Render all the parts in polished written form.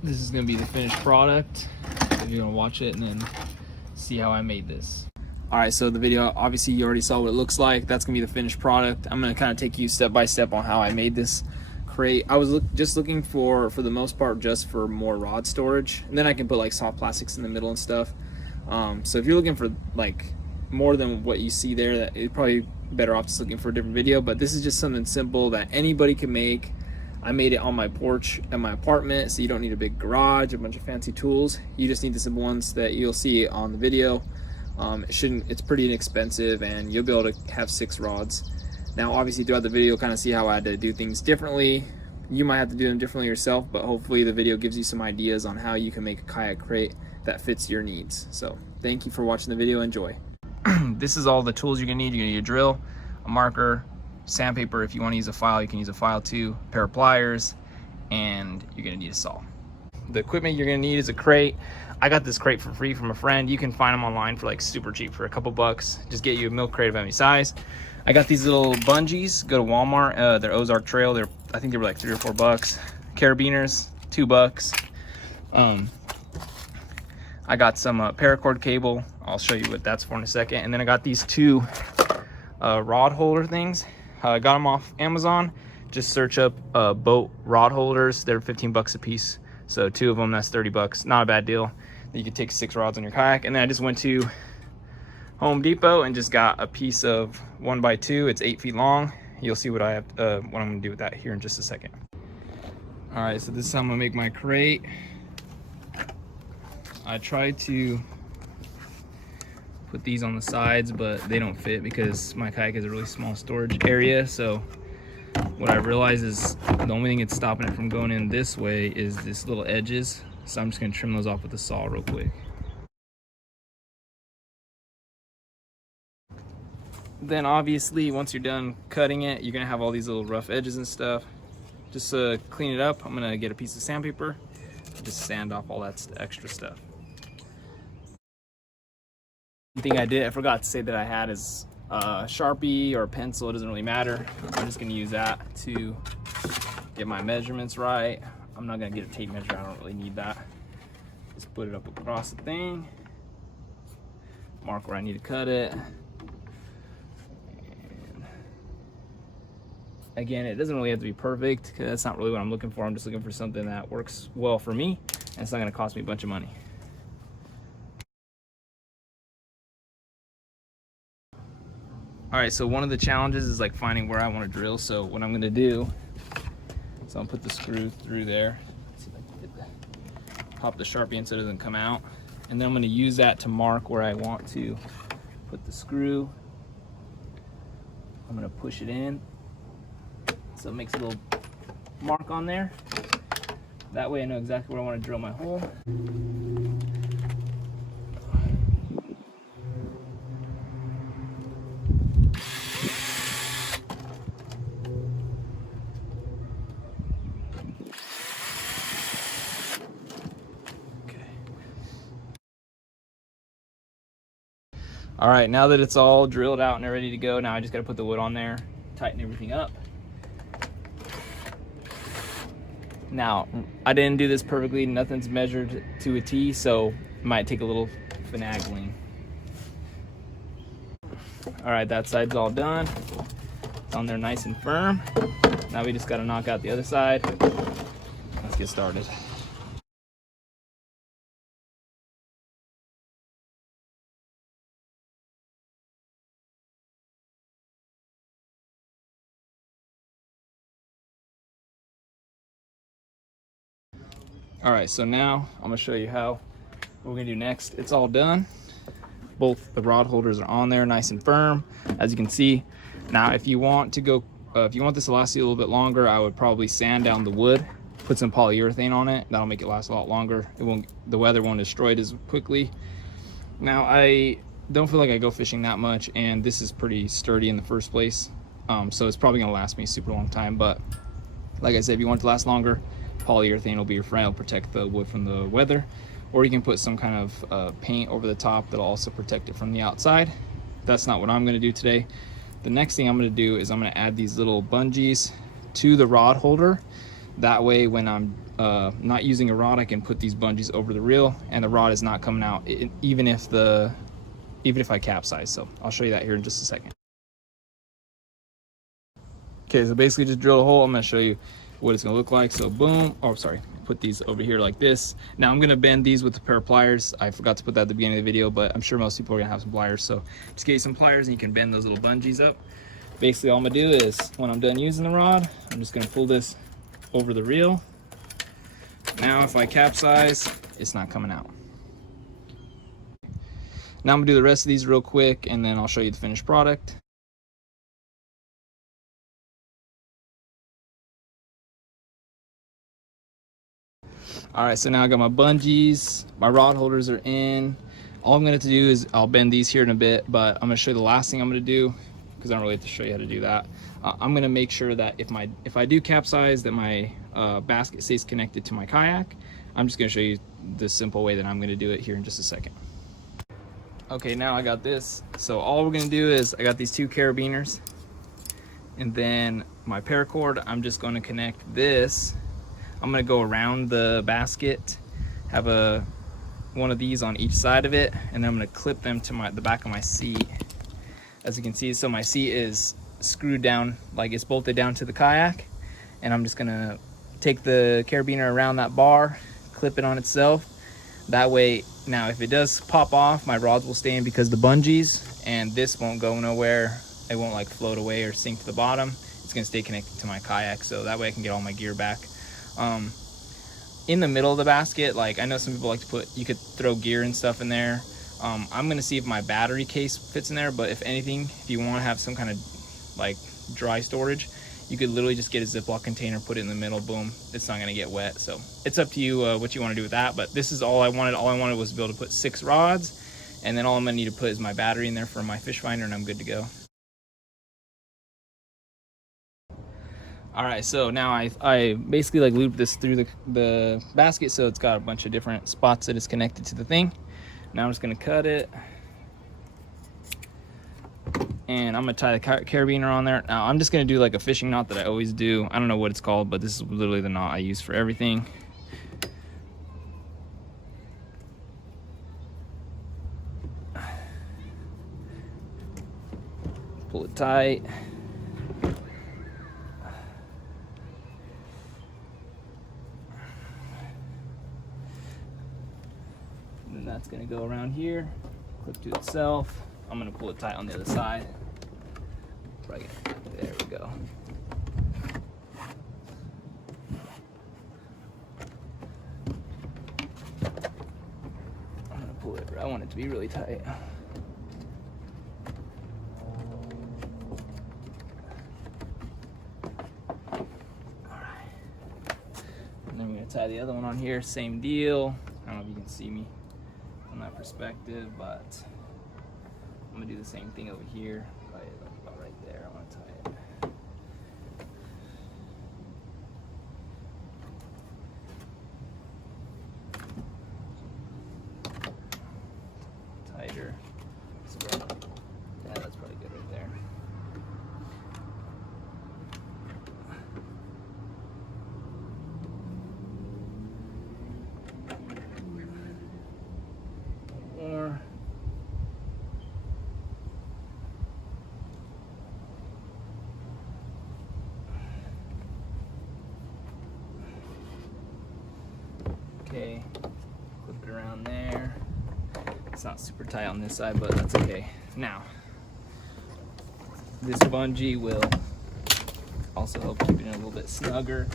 This is gonna be the finished product. If you're gonna watch it and then see how I made this. All right, so the video, obviously you already saw what it looks like. That's gonna be the finished product. I'm gonna kind of take you step by step on how I made this crate. I was just looking for the most part, just for more rod storage, and then I can put like soft plastics in the middle and stuff. So if you're looking for like more than what you see there, that you're probably better off just looking for a different video. But this is just something simple that anybody can make. I made it on my porch at my apartment, so you don't need a big garage, a bunch of fancy tools. You just need the simple ones that you'll see on the video. It's pretty inexpensive, and you'll be able to have 6 rods. Now, obviously, throughout the video, you'll kind of see how I had to do things differently. You might have to do them differently yourself, but hopefully the video gives you some ideas on how you can make a kayak crate that fits your needs. So, thank you for watching the video. Enjoy. This is all the tools you're gonna need. You're gonna need a drill, a marker, sandpaper. If you want to use a file, you can use a file too, a pair of pliers, and you're gonna need a saw. The equipment you're gonna need is a crate. I got this crate for free from a friend. You can find them online for like super cheap, for a couple bucks. Just get you a milk crate of any size. I got these little bungees. Go to Walmart. They're Ozark Trail. I think they were like $3 or $4. Carabiners, $2. I got some paracord cable. I'll show you what that's for in a second. And then I got these 2 rod holder things. I got them off Amazon. Just search up boat rod holders. They're 15 bucks a piece. So 2 of them, that's 30 bucks. Not a bad deal. You could take 6 rods on your kayak. And then I just went to Home Depot and just got a piece of 1x2. It's 8 feet long. You'll see what what I'm gonna do with that here in just a second. All right, so this is how I'm gonna make my crate. I tried to put these on the sides, but they don't fit because my kayak is a really small storage area. So what I realized is the only thing that's stopping it from going in this way is this little edges. So I'm just gonna trim those off with a saw real quick. Then obviously, once you're done cutting it, you're gonna have all these little rough edges and stuff. Just to clean it up, I'm gonna get a piece of sandpaper, just sand off all that extra stuff. One thing I forgot to say that I had is a Sharpie or a pencil. It doesn't really matter. I'm just gonna use that to get my measurements right. I'm not gonna get a tape measure, I don't really need that. Just put it up across the thing, mark where I need to cut it. Again, it doesn't really have to be perfect because that's not really what I'm looking for. I'm just looking for something that works well for me and it's not going to cost me a bunch of money. All right, so one of the challenges is like finding where I want to drill. So what I'm going to do is I'll put the screw through there. Let's see if I can get pop the Sharpie in so it doesn't come out. And then I'm going to use that to mark where I want to put the screw. I'm going to push it in. So it makes a little mark on there. That way I know exactly where I want to drill my hole. Okay. All right, now that it's all drilled out and ready to go, now I just got to put the wood on there, tighten everything up. Now, I didn't do this perfectly, nothing's measured to a T, so it might take a little finagling. All right, that side's all done. It's on there nice and firm. Now we just gotta knock out the other side. Let's get started. All right, so now I'm gonna show you what we're gonna do next. It's all done. Both the rod holders are on there nice and firm, as you can see. Now, if you want to go, if you want this to last you a little bit longer, I would probably sand down the wood, put some polyurethane on it. That'll make it last a lot longer. The weather won't destroy it as quickly. Now, I don't feel like I go fishing that much, and this is pretty sturdy in the first place. So it's probably gonna last me a super long time, but like I said, if you want it to last longer, polyurethane will be your friend. It'll protect the wood from the weather, or you can put some kind of paint over the top that'll also protect it from the outside. That's not what I'm going to do today. The next thing I'm going to do is I'm going to add these little bungees to the rod holder. That way when I'm not using a rod, I can put these bungees over the reel and the rod is not coming out even if I capsize. So I'll show you that here in just a second. Okay, so basically just drill a hole. I'm gonna show you what it's gonna look like. So boom, oh sorry, put these over here like this. Now I'm gonna bend these with a pair of pliers. I forgot to put that at the beginning of the video, but I'm sure most people are gonna have some pliers. So just get you some pliers and you can bend those little bungees up. Basically all I'm gonna do is, when I'm done using the rod, I'm just gonna pull this over the reel. Now if I capsize, it's not coming out. Now I'm gonna do the rest of these real quick and then I'll show you the finished product. All right, so now I got my bungees, my rod holders are in. All I'm gonna do is I'll bend these here in a bit, but I'm gonna show you the last thing I'm gonna do because I don't really have to show you how to do that. I'm gonna make sure that if I do capsize, that my basket stays connected to my kayak. I'm just gonna show you the simple way that I'm gonna do it here in just a second. Okay, now I got this. So all we're gonna do is I got these 2 carabiners and then my paracord. I'm just gonna connect this. I'm gonna go around the basket, have one of these on each side of it, and then I'm gonna clip them to the back of my seat. As you can see, so my seat is screwed down, like it's bolted down to the kayak, and I'm just gonna take the carabiner around that bar, clip it on itself. That way, now if it does pop off, my rods will stay in because the bungees, and this won't go nowhere. It won't like float away or sink to the bottom. It's gonna stay connected to my kayak, so that way I can get all my gear back. In the middle of the basket, like I know some people like to you could throw gear and stuff in there. I'm gonna see if my battery case fits in there, but if anything, if you want to have some kind of like dry storage, you could literally just get a Ziploc container, put it in the middle, boom, it's not gonna get wet. So it's up to you what you want to do with that, but this is all I wanted. All I wanted was to be able to put 6 rods, and then all I'm gonna need to put is my battery in there for my fish finder, and I'm good to go. All right, so now I basically like looped this through the basket, so it's got a bunch of different spots that it's connected to the thing. Now I'm just gonna cut it, and I'm gonna tie the carabiner on there. Now I'm just gonna do like a fishing knot that I always do. I don't know what it's called, but this is literally the knot I use for everything. Pull it tight. And that's gonna go around here, clip to itself. I'm gonna pull it tight on the other side. Right, there we go. I'm gonna pull it, I want it to be really tight. And then we're gonna tie the other one on here, same deal. I don't know if you can see me from that perspective, but I'm gonna do the same thing over here, about right there. I want to tie it. Tighter. Yeah, that's probably good right there. More. Okay, clip it around there. It's not super tight on this side, but that's okay. Now, this bungee will also help keep it in a little bit snugger.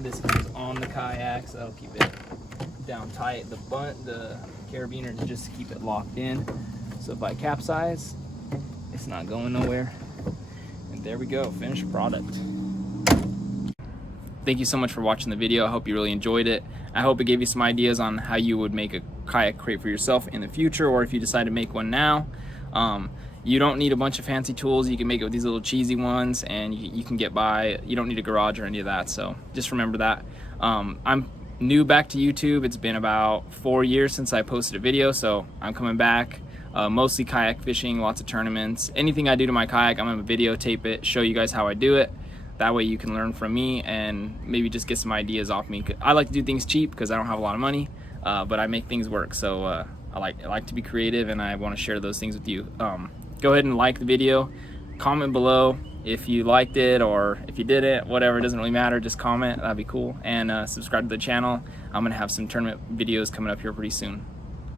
This goes on the kayak, so that'll keep it down tight. The carabiner is just to keep it locked in. So if I capsize, it's not going nowhere. And there we go, finished product. Thank you so much for watching the video. I hope you really enjoyed it. I hope it gave you some ideas on how you would make a kayak crate for yourself in the future, or if you decide to make one now. You don't need a bunch of fancy tools. You can make it with these little cheesy ones, and you can get by. You don't need a garage or any of that, so just remember that. I'm new back to YouTube. It's been about 4 years since I posted a video, so I'm coming back. Mostly kayak fishing, lots of tournaments. Anything I do to my kayak, I'm gonna videotape it, show you guys how I do it. That way you can learn from me and maybe just get some ideas off me. I like to do things cheap because I don't have a lot of money, but I make things work. So I like to be creative, and I want to share those things with you. Go ahead and like the video, comment below if you liked it, or if you didn't, whatever, it doesn't really matter, just comment, that'd be cool. And subscribe to the channel. I'm gonna have some tournament videos coming up here pretty soon.